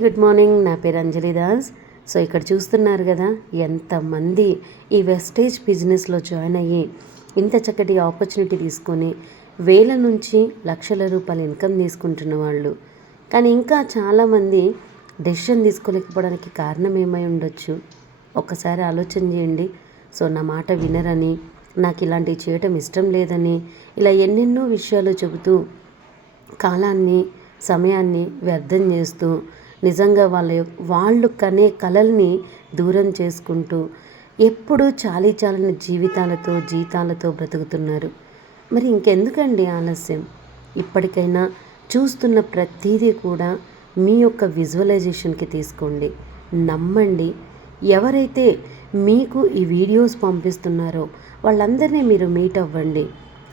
Good morning. నా పేరు అంజలి Das. So ఇక్కడ చూస్తున్నారు కదా ఎంతమంది ఈ వెస్టేజ్ బిజినెస్లో జాయిన్ అయ్యి ఇంత చక్కటి ఆపర్చునిటీ తీసుకొని వేల నుంచి లక్షల రూపాయల ఇన్కమ్ తీసుకుంటున్న వాళ్ళు. కానీ ఇంకా చాలామంది డెసిషన్ తీసుకోలేకపోవడానికి కారణం ఏమై ఉండొచ్చు? ఒక్కసారి ఆలోచన చేయండి. సో నా మాట వినరని, నాకు ఇలాంటివి చేయటం ఇష్టం లేదని, ఇలా ఎన్నెన్నో విషయాలు చెబుతూ కాలాన్ని సమయాన్ని వ్యర్థం చేస్తూ నిజంగా వాళ్ళు కనే కలల్ని దూరం చేసుకుంటూ ఎప్పుడూ చాలీచాలని జీతాలతో బ్రతుకుతున్నారు. మరి ఇంకెందుకండి ఆలస్యం? ఇప్పటికైనా చూస్తున్న ప్రతిదీ కూడా మీ యొక్క విజువలైజేషన్కి తీసుకోండి, నమ్మండి. ఎవరైతే మీకు ఈ వీడియోస్ పంపిస్తున్నారో వాళ్ళందరినీ మీరు మీట్ అవ్వండి.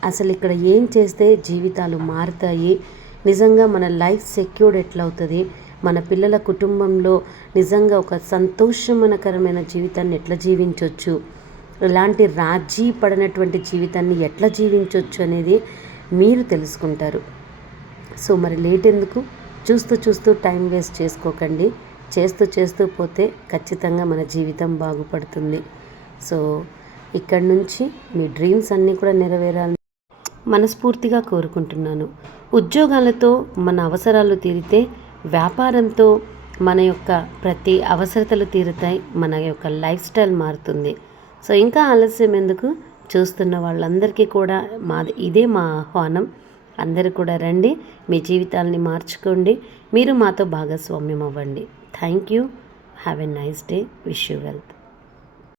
అసలు ఇక్కడ ఏం చేస్తే జీవితాలు మారుతాయి, నిజంగా మన లైఫ్ సెక్యూర్డ్ ఎట్లా అవుతుంది, మన పిల్లల కుటుంబంలో నిజంగా ఒక సంతోషకరమైన జీవితాన్ని ఎట్లా జీవించవచ్చు, ఇలాంటి రాజీ పడినటువంటి జీవితాన్ని ఎట్లా జీవించవచ్చు అనేది మీరు తెలుసుకుంటారు. సో మరి లేట్ ఎందుకు? చూస్తూ టైం వేస్ట్ చేసుకోకండి. చేస్తూ పోతే ఖచ్చితంగా మన జీవితం బాగుపడుతుంది. సో ఇక్కడి నుంచి మీ డ్రీమ్స్ అన్నీ కూడా నెరవేరాలని మనస్ఫూర్తిగా కోరుకుంటున్నాను. ఉద్యోగాలతో మన అవసరాలు తీరితే వ్యాపారంతో మన యొక్క ప్రతి అవసరతలు తీరుతాయి, మన యొక్క లైఫ్ స్టైల్ మారుతుంది. సో ఇంకా ఆలస్యం ఎందుకు? చూస్తున్న వాళ్ళందరికీ కూడా ఇదే మా ఆహ్వానం. అందరూ కూడా రండి, మీ జీవితాలని మార్చుకోండి, మీరు మాతో భాగస్వామ్యం అవ్వండి. Thank you. Have a nice day. Wish you wealth.